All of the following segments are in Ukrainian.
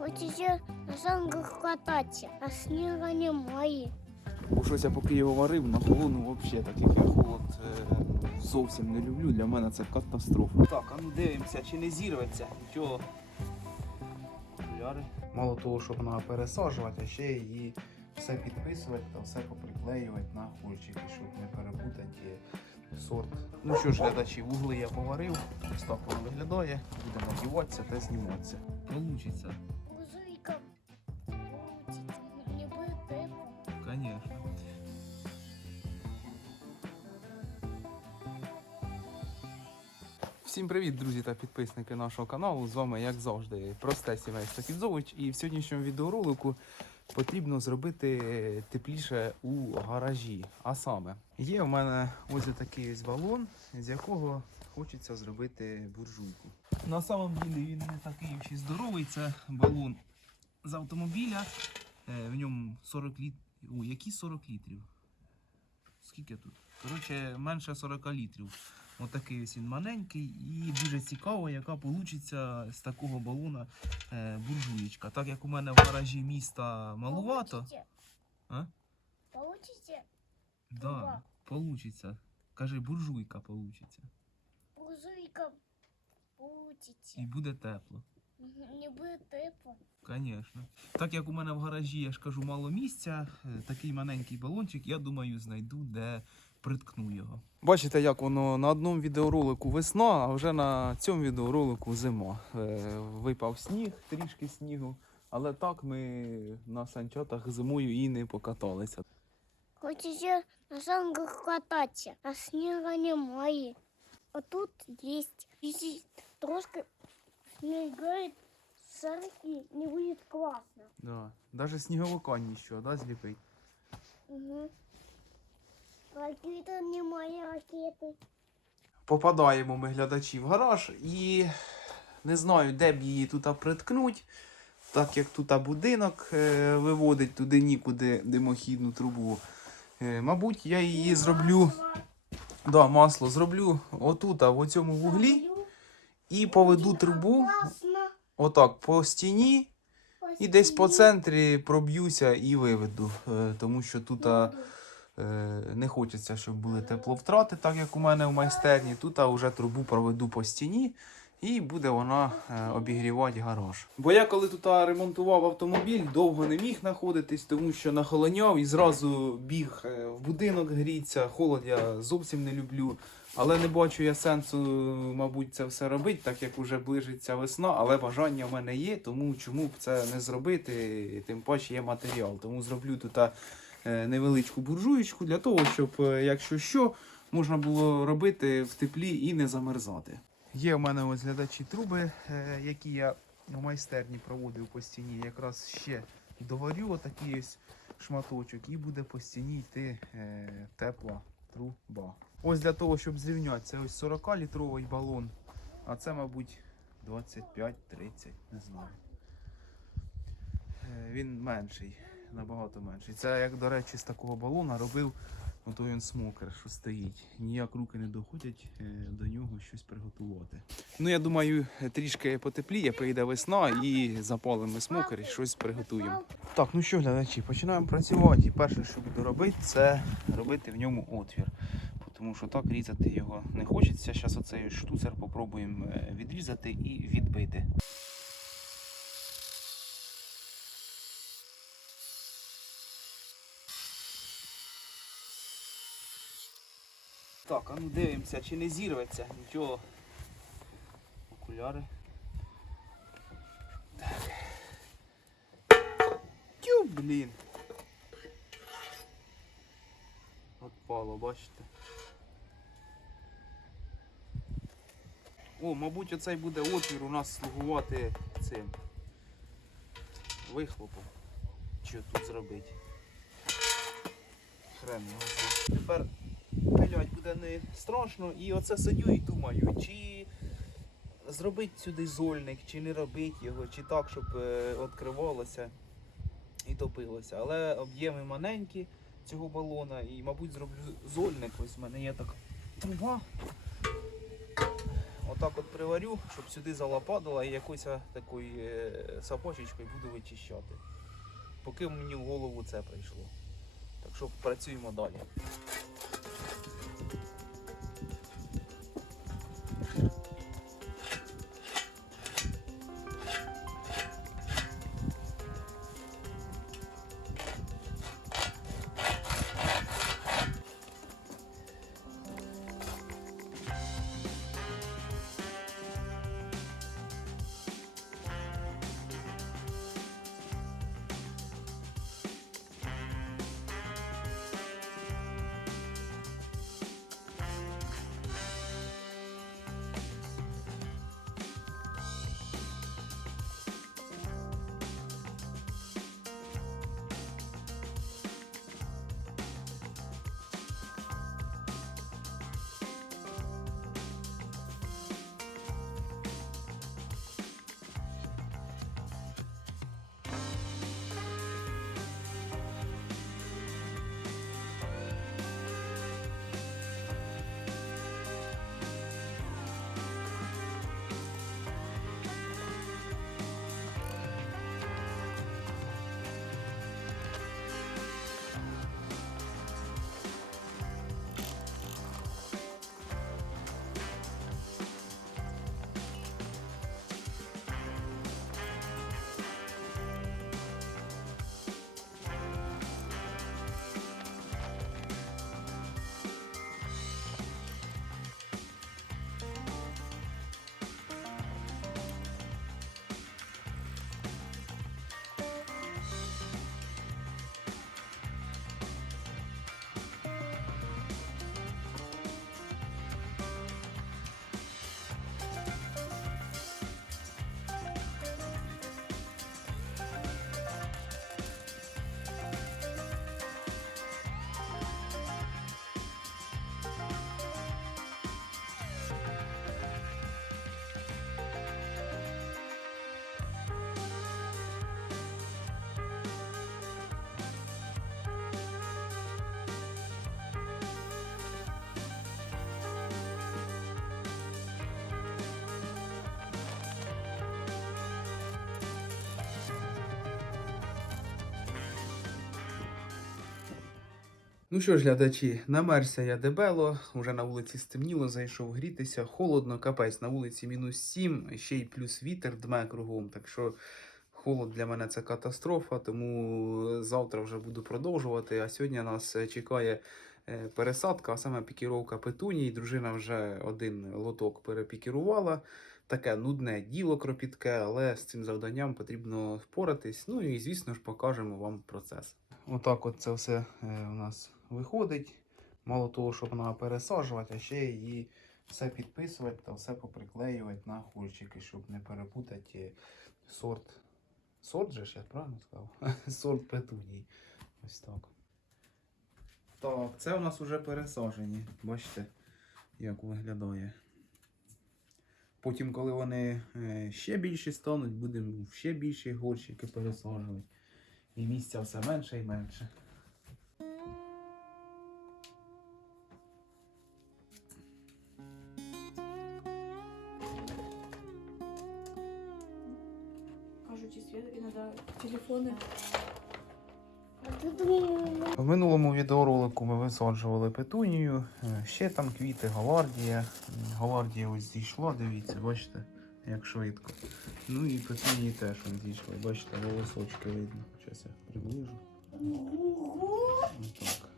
Хочеться на санках кататися, а сніга немає. Бо щось я поки його варив на холодну взагалі, так як я холод е, зовсім не люблю, для мене це катастрофа. Так, а ну дивимося, чи не зірветься. Нічого. Окуляри. Мало того, що вона пересаджувати, а ще її все підписувати та все поприклеювати на хольчики, щоб не перепутати сорт. Ну що ж, глядачі, вугли я поварив, ось так воно виглядає, будемо одіватися та зніматися. Получиться, Всім привіт, друзі та підписники нашого каналу. З вами, як завжди, просте сімейство Кідзович. І в сьогоднішньому відеоролику потрібно зробити тепліше у гаражі. А саме, є у мене ось такий балон, з якого хочеться зробити буржуйку. На самом ділі він не такий ще здоровий. Це балон з автомобіля. Е, В ньому 40 літрів. О, які 40 літрів? Скільки тут? Коротше, менше 40 літрів. Отакий ось він маленький і дуже цікаво, яка получиться з такого балона е, буржуєчка. Так як у мене в гаражі міста малувато. А? Получите? Да, Труба. получиться. Кажи, буржуйка получиться. Кузуйка. Получите. І буде тепло. Не буде тепло. Звісно. Так як у мене в гаражі, я ж кажу, мало місця, е, такий маленький балончик, я думаю, знайду, де приткну його. Бачите, як воно на одному відеоролику весна, а вже на цьому відеоролику зима. Е, Випав сніг, трішки снігу, але так ми на санчатах зимою і не покаталися. Хочеться на санках кататися, а сніга немає. А тут є. Трошки снігає, санки не буде класно. Да. Даже сніговика нічого, да, зліпить. Угу. Ракети немає ракети. попадаємо ми глядачі в гараж і не знаю, де б її тут приткнуть. Так як тут будинок е, виводить туди нікуди димохідну трубу. Е, мабуть, я її зроблю. Да, масло зроблю отут, в цьому вуглі, і поведу трубу отак по стіні, і десь по центрі проб'юся і виведу. Е, тому що тут не хочеться, щоб були тепловтрати, так як у мене в майстерні. Тут а, вже трубу проведу по стіні. І буде вона е, обігрівати гараж. Бо я коли тут ремонтував автомобіль, довго не міг знаходитись, тому що нахолоняв і зразу біг е, в будинок гріться. Холод я зовсім не люблю. Але не бачу я сенсу, мабуть, це все робити, так як уже ближиться весна, але бажання в мене є, тому чому б це не зробити, тим паче є матеріал. Тому зроблю тут е, невеличку буржуєчку для того, щоб, е, якщо що, можна було робити в теплі і не замерзати. Є у мене ось глядачі труби, е, які я в майстерні проводив по стіні. Якраз ще доварю отакий ось шматочок, і буде по стіні йти е, тепла труба. Ось для того, щоб зрівняти, це ось 40-літровий балон, а це, мабуть, 25-30, не знаю. Е, Він менший, набагато менший. Це, як, до речі, з такого балона робив ото він смокер, що стоїть. Ніяк руки не доходять е, до нього щось приготувати. Ну, я думаю, трішки потепліє, прийде весна і запалимо смокер і щось приготуємо. Так, ну що, глядачі, починаємо працювати. І перше, що буду робити, це робити в ньому отвір. Тому що так різати його не хочеться. Зараз оцей штуцер попробуємо е, відрізати і відбити. Так, а ну дивимося, чи не зірветься. Нічого. Окуляри. Так. Тю, блін. Отпало, бачите. О, мабуть, оцей буде отвір у нас слугувати цим вихлопом. Що тут зробити? Хрен. Тепер пилять буде не страшно. І оце сидю і думаю, чи зробити сюди зольник, чи не робити його, чи так, щоб е, відкривалося і топилося. Але об'єми маленькі цього балона і, мабуть, зроблю зольник. Ось в мене є така труба. Отак от приварю, щоб сюди зола падала і якоюсь такою е, сапожечкою буду вичищати. Поки мені в голову це прийшло. Так що працюємо далі. Ну що ж, глядачі, намерся я дебело, уже на вулиці стемніло, зайшов грітися, холодно, капець, на вулиці мінус 7, ще й плюс вітер дме кругом. Так що холод для мене це катастрофа, тому завтра вже буду продовжувати. А сьогодні нас е, чекає е, пересадка, а саме пікіровка петуній. Дружина вже один лоток перепікірувала. Таке нудне діло кропітке, але з цим завданням потрібно впоратись. Ну і звісно ж покажемо вам процес. Отак от це все е, у нас виходить. Мало того, щоб вона пересаджувати, а ще її все підписувати та все поприклеювати на хульчики, щоб не перепутати сорт. Сорт же ж я правильно сказав? Сорт петуній. Ось так. Так, це у нас вже пересаджені. Бачите, як виглядає. Потім, коли вони е, ще більші стануть, будемо ще більші горщики пересаджувати. І місця все менше і менше. Телефони. В минулому відеоролику ми висаджували петунію, е, ще там квіти, галардія. М, Галардія ось зійшла, дивіться, бачите, як швидко. Ну і петунії теж зійшли, бачите, волосочки видно. Зараз я приближу. Ого! Отак.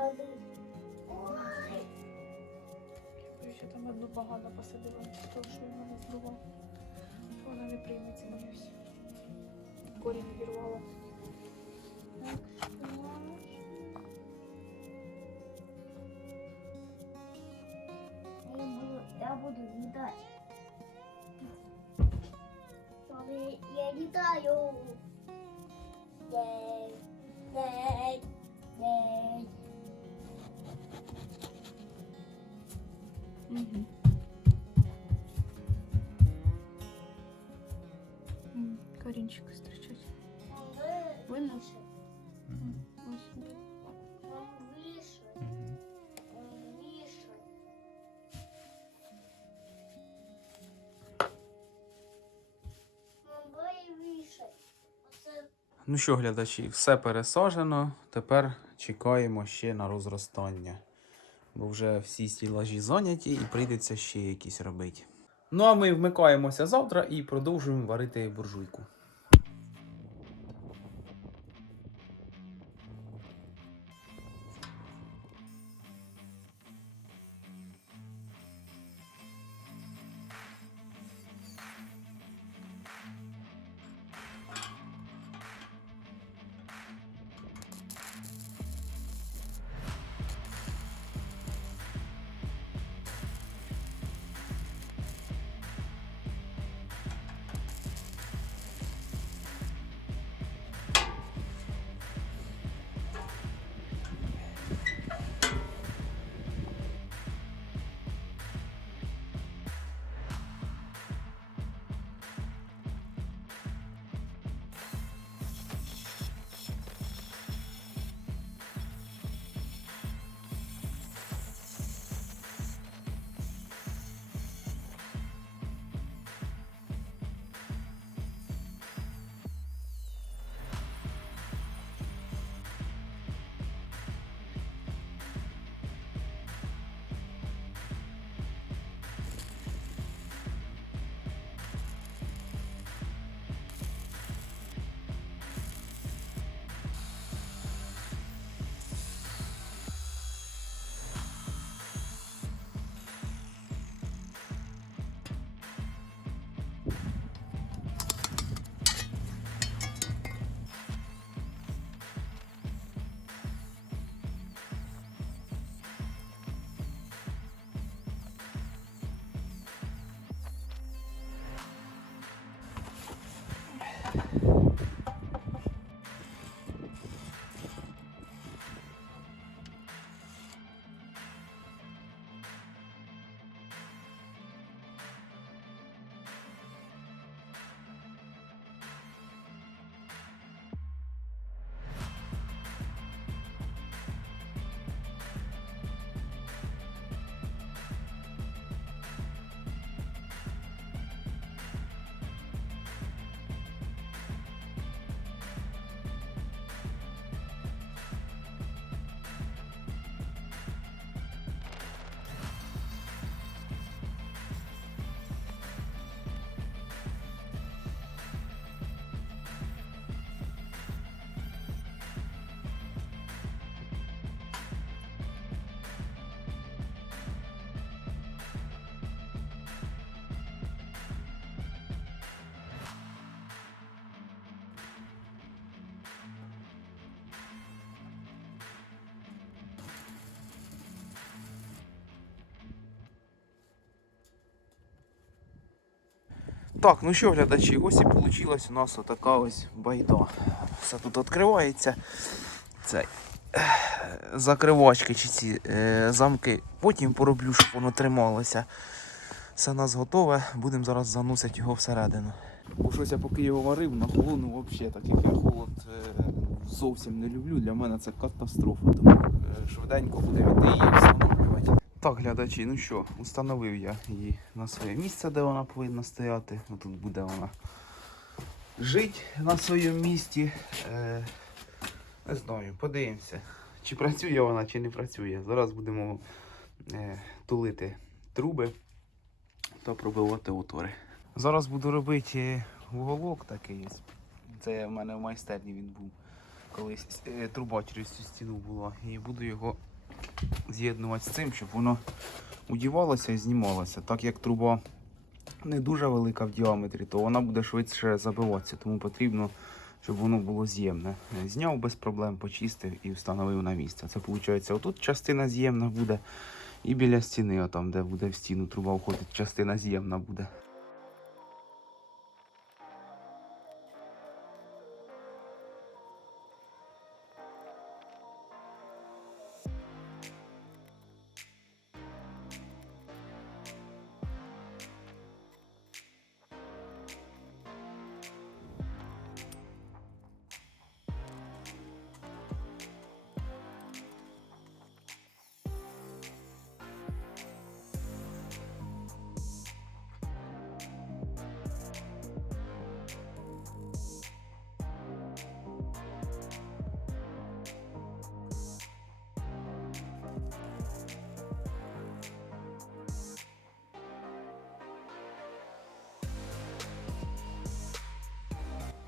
Води. Ой, Я ще там одну погано посадила, тому що я мене збивав. Вона не прийметься, боюсь. Корінь відірвала. Ну що, глядачі, все пересаджено. Тепер чекаємо ще на розростання. Бо вже всі стілажі зайняті і прийдеться ще якісь робити. Ну а ми вмикаємося завтра і продовжуємо варити буржуйку. Так, ну що, глядачі, ось і вийшла у нас отака ось байда. Все тут відкривається. Це закривачки чи ці е, замки. Потім пороблю, щоб воно трималося. Все у нас готове, будемо зараз заносити його всередину. Бо щось я поки його варив, на холодну взагалі, так як я холод е, зовсім не люблю, для мене це катастрофа. Тому е, швиденько буде йти її встановлювати. Так, глядачі, ну що, установив я її на своє місце, де вона повинна стояти. Ну, Тут буде вона жити на своєму місці. Е, не знаю, подивимося, чи працює вона, чи не працює. Зараз будемо е, тулити труби та пробивати отвори. Зараз буду робити уголок такий. Це в мене в майстерні він був. Колись е, труба через цю стіну була. І буду його з'єднувати з цим, щоб воно удівалося і знімалося. Так як труба не дуже велика в діаметрі, то вона буде швидше забиватися, тому потрібно, щоб воно було з'ємне. Зняв без проблем, почистив і встановив на місце. Це виходить, отут частина з'ємна буде, і біля стіни, отам, де буде в стіну труба входить, частина з'ємна буде.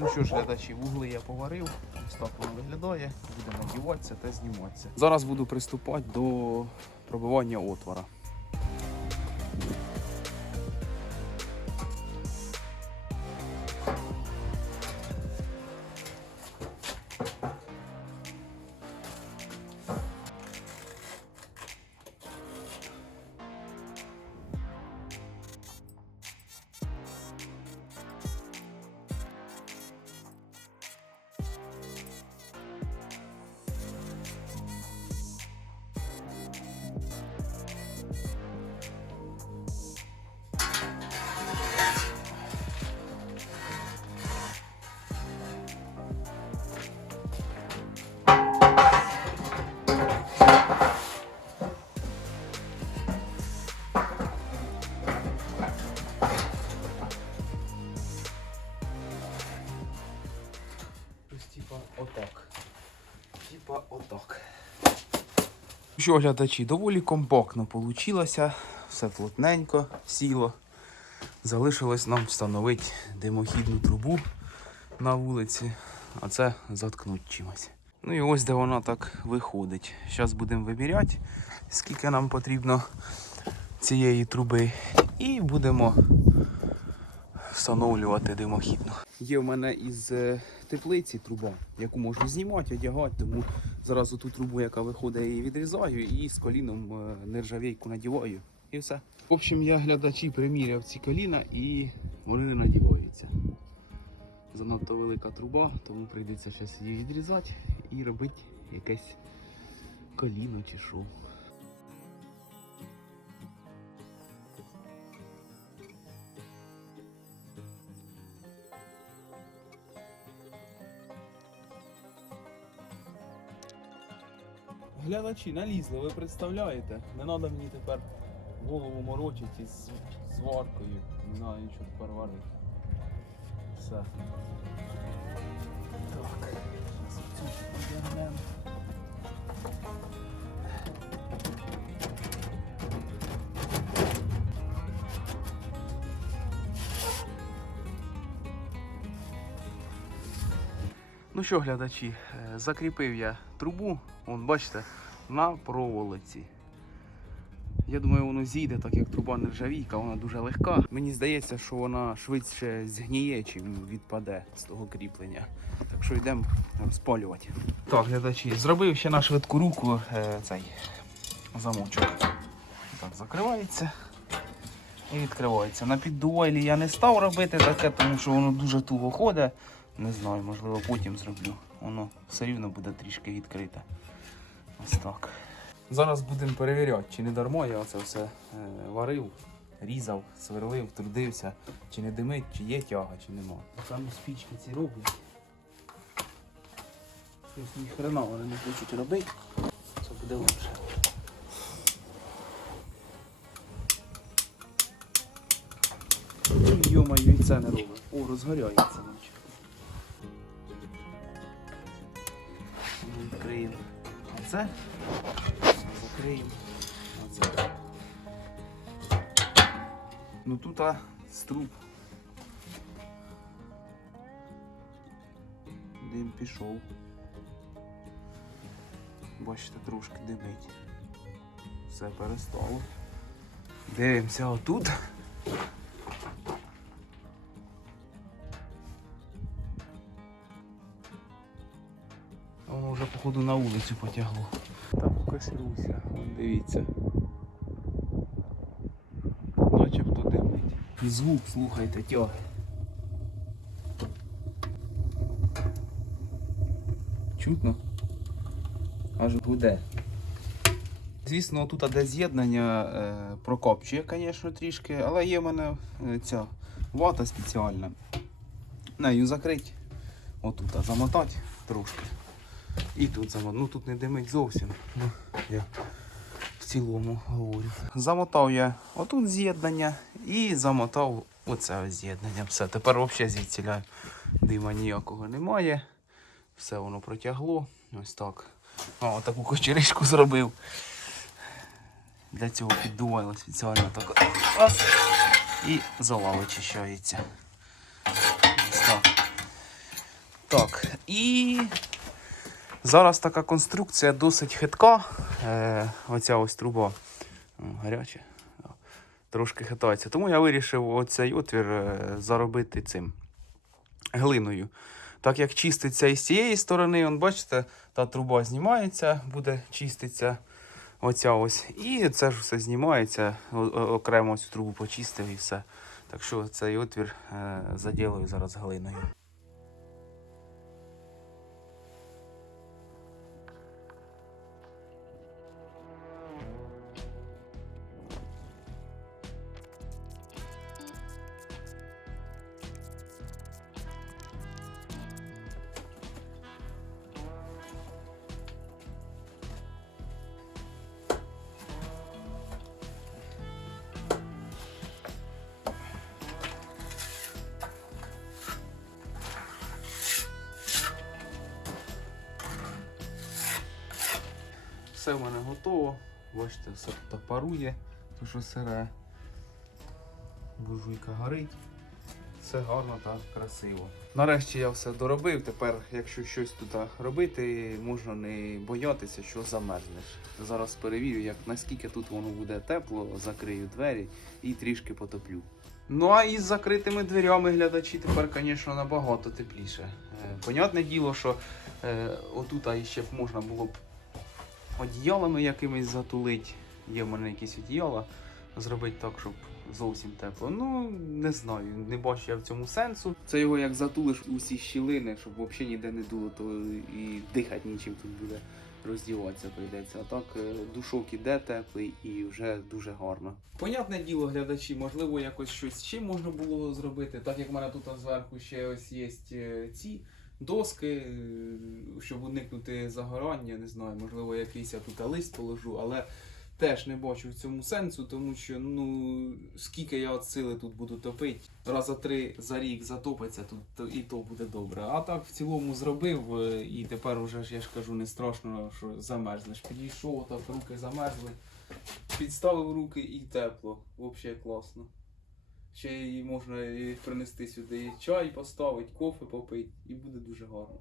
Ну що ж, глядачі, вугли я поварив, ось виглядає, буде надіватися та зніматися. Зараз буду приступати до пробивання отвора. Отак. Типа отак. Що, глядачі, доволі компактно вийшло. Все плотненько, сіло. Залишилось нам встановити димохідну трубу на вулиці, а це заткнути чимось. Ну і ось де вона так виходить. Зараз будемо виміряти, скільки нам потрібно цієї труби. І будемо встановлювати димохідну. Є в мене із е, теплиці труба, яку можу знімати, одягати, тому зараз ту трубу, яка виходить, відрізаю і з коліном е, нержавійку надіваю. І все. В общем, я глядачі приміряв ці коліна і вони не надіваються. Занадто велика труба, тому прийдеться зараз її відрізати і робити якесь коліно чи що. Глядачі налізли, ви представляєте? Не треба мені тепер голову морочити із зваркою. Не знаю нічого тепер варити. Все. Так. Зараз Ну що, глядачі, е, закріпив я трубу, вон бачите, на проволоці. Я думаю, воно зійде, так як труба нержавійка, вона дуже легка. Мені здається, що вона швидше згніє, чим відпаде з того кріплення. Так що йдемо розпалювати. Так, глядачі, зробив ще на швидку руку е, цей замочок. Так, закривається і відкривається. На піддуойлі я не став робити таке, тому що воно дуже туго ходить. Не знаю, можливо потім зроблю. Воно все рівно буде трішки відкрите. Ось так. Зараз будемо перевіряти, чи не дармо я це все е, варив, різав, сверлив, трудився, чи не димить, чи є тяга, чи нема. Саме спічки ці роблять. Щось ні хрена вони не хочуть робити. Це буде лучше. Йома, і це не робить. О, розгоряється наче. А це закриємо. Оце. Ну тут а, струб. Дим пішов. Бачите, трошки димить. все перестало. Дивимося отут. Походу, на вулицю потягло. Там косився, вон дивіться. Начебто димить. Звук, слухайте, тяги. Чутно? Аж гуде. Звісно, тут де з'єднання е, прокопчує, звісно, трішки, але є в мене е, ця вата спеціальна. Нею закрить. Отут а замотати трошки. І тут замотати. Ну тут не димить зовсім. Ну, я в цілому говорю. Замотав я отут з'єднання і замотав оце з'єднання. Все, тепер взагалі звідсіля дима ніякого немає. Все воно протягло. Ось так. О, таку кочеришку зробив. Для цього піддувало спеціально так. Раз. І зола вичищається. Ось так. Так. І зараз така конструкція досить хитка. Е, оця ось труба. Гаряча. Трошки хитається. Тому я вирішив оцей отвір е, заробити цим глиною. Так як чиститься і з цієї сторони, он, бачите, та труба знімається, буде чиститься оця ось. І це ж все знімається, окремо цю трубу почистив і все. Так що цей отвір е, заділаю зараз глиною. Все в мене готово. Бачите, все тут парує, то що сире. Буржуйка горить. Все гарно та красиво. Нарешті я все доробив. Тепер, якщо щось тут робити, можна не боятися, що замерзнеш. Зараз перевірю, як наскільки тут воно буде тепло, закрию двері і трішки потоплю. Ну а із закритими дверями глядачі тепер, звісно, набагато тепліше. Е, Понятне діло, що е, отут ще б можна було б одіялами якимись затулить. Є в мене якісь одіяла. Зробити так, щоб зовсім тепло. Ну, не знаю, не бачу я в цьому сенсу. Це його як затулиш усі щілини, щоб взагалі ніде не дуло, то і дихати нічим тут буде. Роздіватися прийдеться. А так е, душок іде теплий і вже дуже гарно. Понятне діло, глядачі, можливо, якось щось ще можна було зробити, так як в мене тут зверху ще ось є е, ці доски, е, щоб уникнути загорання, не знаю, можливо, якийсь я тут лист положу, але теж не бачу в цьому сенсу, тому що ну скільки я от сили тут буду топити, раза три за рік затопиться, тут то і то буде добре. А так в цілому зробив, е, і тепер уже ж я ж кажу, не страшно, що замерзнеш. Підійшов, так руки замерзли, підставив руки і тепло. Взагалі класно. Ще й можна і принести сюди чай поставити, кофе попити, і буде дуже гарно.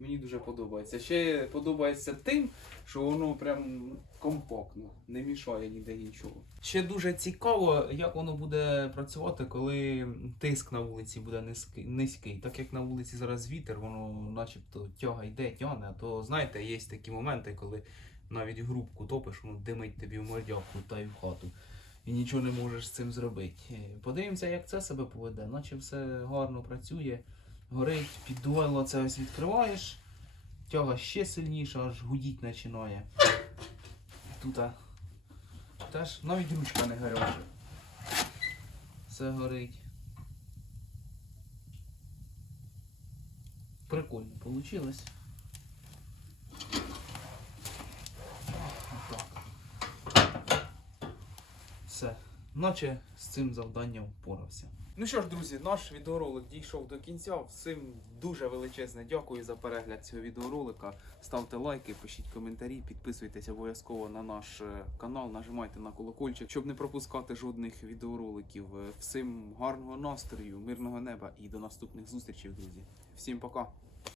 Мені дуже подобається. Ще подобається тим, що воно прям компактно, не мішає ніде нічого. Ще дуже цікаво, як воно буде працювати, коли тиск на вулиці буде низький. Так як на вулиці зараз вітер, воно начебто тяга йде, тягне, то знаєте, є такі моменти, коли навіть грубку топиш, воно димить тобі в мордяку та й в хату. І нічого не можеш з цим зробити. Е, Подивимося, як це себе поведе. Наче все гарно працює, горить, піддувало це ось відкриваєш, тяга ще сильніша, аж гудіть починає. Тут теж навіть ручка не гаряча. Все горить. Прикольно вийшло. Все, наче з цим завданням впорався. Ну що ж, друзі, наш відеоролик дійшов до кінця. Всім дуже величезне дякую за перегляд цього відеоролика. Ставте лайки, пишіть коментарі, підписуйтесь обов'язково на наш е, канал, нажимайте на колокольчик, щоб не пропускати жодних відеороликів. Всім гарного настрою, мирного неба і до наступних зустрічей, друзі. Всім пока!